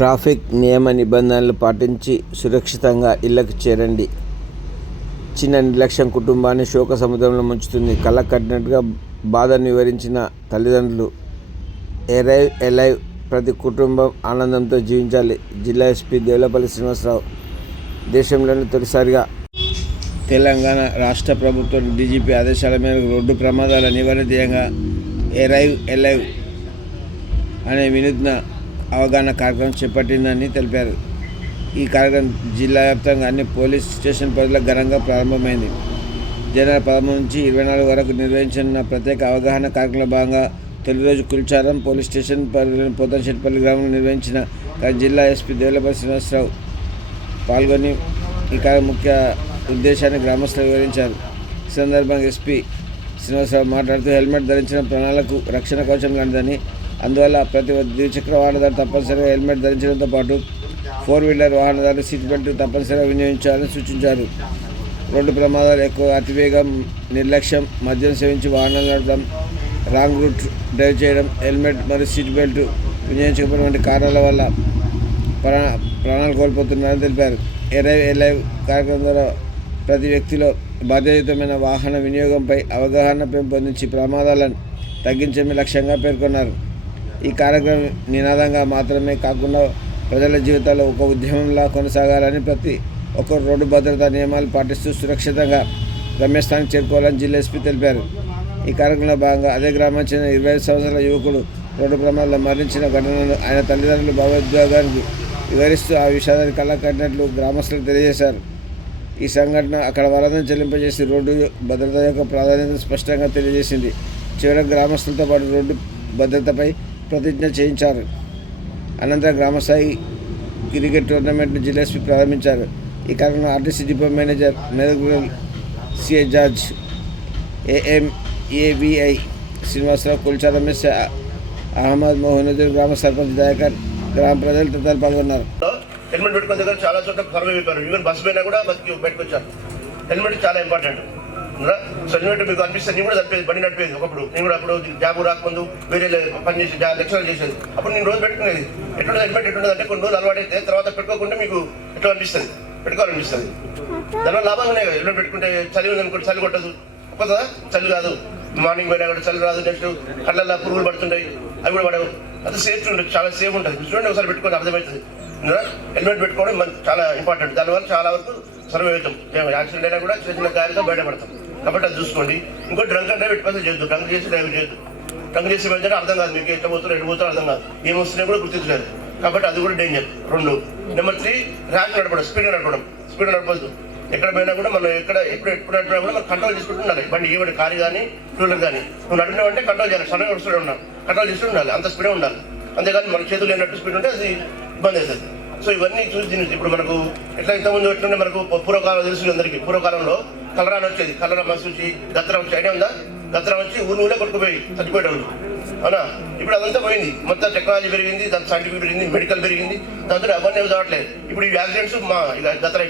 Traffic నియమ నిబంధనలు పాటించి సురక్షితంగా ఇళ్ళకు చేరండి. చిన్న నిర్లక్ష్యం కుటుంబాన్ని శోక సముద్రంలో ముంచుతుంది. కళ్ళ కట్టినట్టుగా బాధను వివరించిన తల్లిదండ్రులు ఎరైవ్ ఎలైవ్ ప్రతి కుటుంబం ఆనందంతో జీవించాలి. జిల్లా ఎస్పీ దేవులపల్లి శ్రీనివాసరావు దేశంలోనే తొలిసారిగా తెలంగాణ రాష్ట్ర ప్రభుత్వం డీజీపీ ఆదేశాల మేరకు రోడ్డు ప్రమాదాల నివారణ ధ్యేయంగా ఎరైవ్ ఎలైవ్ అనే వినూత్న అవగాహన కార్యక్రమం చేపట్టిందని తెలిపారు. ఈ కార్యక్రమం జిల్లా వ్యాప్తంగా అన్ని పోలీస్ స్టేషన్ పరిధిలో ఘనంగా ప్రారంభమైంది. జనవరి పదమూడు నుంచి ఇరవై నాలుగు వరకు నిర్వహించిన ప్రత్యేక అవగాహన కార్యక్రమంలో భాగంగా తొలి రోజు కుల్చారం పోలీస్ స్టేషన్ పరిధిలోని పోతంశెట్టిపల్లి గ్రామంలో నిర్వహించిన జిల్లా ఎస్పీ దేవులపల్లి శ్రీనివాసరావు పాల్గొని ఈ కార్య ముఖ్య ఉద్దేశాన్ని గ్రామస్తులు వివరించారు. ఈ సందర్భంగా ఎస్పీ శ్రీనివాసరావు మాట్లాడుతూ హెల్మెట్ ధరించిన ప్రాణాలకు రక్షణ కవచం లాంటిదని అందువల్ల ప్రతి ద్విచక్ర వాహనదారు తప్పనిసరిగా హెల్మెట్ ధరించడంతో పాటు ఫోర్ వీలర్ వాహనదారులు సీట్ బెల్ట్ తప్పనిసరిగా వినియోగించాలని సూచించారు. రోడ్డు ప్రమాదాలు ఎక్కువ అతివేగం నిర్లక్ష్యం మద్యం సేవించి వాహనాలు నడపడం రాంగ్ రూట్ డ్రైవ్ చేయడం హెల్మెట్ మరియు సీట్ బెల్ట్ వినియోగించకపోవడం వంటి కారణాల వల్ల ప్రాణ ప్రాణాలు కోల్పోతున్నారని తెలిపారు. ఎరైవ్ ఎలైవ్ కార్యక్రమం ద్వారా ప్రతి వ్యక్తిలో బాధ్యతమైన వాహన వినియోగంపై అవగాహన పెంపొందించి ప్రమాదాలను తగ్గించడమే లక్ష్యంగా పేర్కొన్నారు. ఈ కార్యక్రమం నినాదంగా మాత్రమే కాకుండా ప్రజల జీవితాల్లో ఒక ఉద్యమంలా కొనసాగాలని ప్రతి ఒక్కరు రోడ్డు భద్రతా నియమాలు పాటిస్తూ సురక్షితంగా గమ్యస్థానానికి చేరుకోవాలని జిల్లా ఎస్పీ తెలిపారు. ఈ కార్యక్రమంలో భాగంగా అదే గ్రామానికి చెందిన ఇరవై ఐదు సంవత్సరాల యువకుడు రోడ్డు ప్రమాదంలో మరణించిన ఘటనను ఆయన తల్లిదండ్రులు భావోద్వేగానికి వివరిస్తూ ఆ విషాదాన్ని కళ్ళ కట్టినట్లు గ్రామస్తులకు తెలియజేశారు. ఈ సంఘటన అక్కడ వరదను చెల్లింపజేసి రోడ్డు భద్రత యొక్క ప్రాధాన్యతను స్పష్టంగా తెలియజేసింది. చివరకు గ్రామస్తులతో పాటు రోడ్డు భద్రతపై ప్రతిజ్ఞ చేయించారు. అనంతరం గ్రామస్థాయి క్రికెట్ టోర్నమెంట్ను జిల్లాస్పీ ప్రారంభించారు. ఈ కార్యక్రమంలో RTC depot manager Medak CA George AM AVI Srinivasarao Kulcha Ramesh Ahmed Mohanuddin గ్రామ సర్పంచ్ దయాకర్ గ్రామ ప్రజలు తదితరులు పాల్గొన్నారు. హెల్మెట్ పెట్టుకున్న దగ్గర చాలా చోట్ల సర్వే అయిపోయారు. ఈవెన్ బస్సు పైన కూడా బస్కి పెట్టుకొచ్చారు హెల్మెట్ చాలా ఇంపార్టెంట్ సో హెల్మెట్ మీకు అనిపిస్తే నేను కూడా చనిపోయేది బండి నడిపేది ఒకప్పుడు. నేను కూడా అప్పుడు జాబ్ రాకముందు వేరే పని చేసి జాబ్ లెక్చర్ చేసేది. అప్పుడు నేను రోజు పెట్టుకునేది. ఎటువంటి హెల్మెట్ ఎటువంటి అంటే కొన్ని రోజులు అలవాటైతే తర్వాత పెట్టుకోకుండా మీకు ఎట్లా అనిపిస్తుంది? పెట్టుకోవాలనిపిస్తుంది. దానివల్ల లాభాలు ఉన్నాయి కదా. హెల్మెట్ పెట్టుకుంటే చలి ఉందనుకోండి చలి కొట్టదు. కదా చలి కాదు. మార్నింగ్ పోయినా కూడా చలి రాదు నెక్స్ట్. కళ్ళల్లో పురుగులు పడుతుంటాయి. అవి కూడా పడవు. అది సేఫ్టీ ఉంటుంది. చాలా సేఫ్ ఉంటుంది. చూడండి ఒకసారి పెట్టుకొని అర్థమవుతుంది. హెల్మెట్ పెట్టుకోవడం చాలా ఇంపార్టెంట్. దానివల్ల చాలా వరకు సర్వే అవుతాం. మేము యాక్సిడెంట్ అయినా కూడా చిన్న చిన్న గాయాలతో బయటపడతాం. కాబట్టి అది చూసుకోండి. ఇంకో డ్రంక్ అంటే పెట్టుకోవాలి చేయొద్దు. డ్రంక్ చేసి డ్రైవ్ చేయొద్దు. డ్రంక్ చేసి వెళ్తే అర్థం కాదు మీకు ఎట్లా పోతారో ఎటు పోతారో అర్థం కాదు. ఏం వస్తున్నాయో కూడా గుర్తించలేదు కాబట్టి అది కూడా డేంజర్ రెండు. నెంబర్ త్రీ ర్యాక్ నడపడం. స్పీడ్ నడపడం. స్పీడ్ నడపద్దు. ఎక్కడ పోయినా కూడా మనం ఎక్కడ ఎప్పుడు ఎప్పుడు నడిపినా కూడా మనం కంట్రోల్ చేసుకుంటూ ఉండాలి. బండి ఏమంటే కారు కానీ టూలర్ కానీ నువ్వు నడిపినావంటే కంట్రోల్ చేయాలి. సడన్గా వస్తుండే ఉండాలి కంట్రోల్ చేస్తూ ఉండాలి. అంత స్పీడే ఉండాలి. అంతేకాదు మన చేతులు లేనట్టు స్పీడ్ ఉంటే అది ఇబ్బంది అవుతుంది. సో ఇవన్నీ చూసి ఇప్పుడు మనకు ఎట్లా ఇంతకుముందు ఎట్లుంటే మనకు పూర్వకాలం తెలుసు అందరికీ. పూర్వకాలంలో కలరాని వచ్చేది. కలరా మసి వచ్చి వచ్చి అయినా ఉందా? గత్ర వచ్చి ఊరు ఊళ్ళే కొట్టుకుపోయి చచ్చిపోయేటప్పుడు అవునా? ఇప్పుడు అదంతా పోయింది. మొత్తం టెక్నాలజీ పెరిగింది దాని సైంటిఫిక్ పెరిగింది మెడికల్ పెరిగింది. దాంతో అవన్నీ ఏమి ఇప్పుడు ఈ యాక్సిడెంట్స్ మా ఇక గత్ర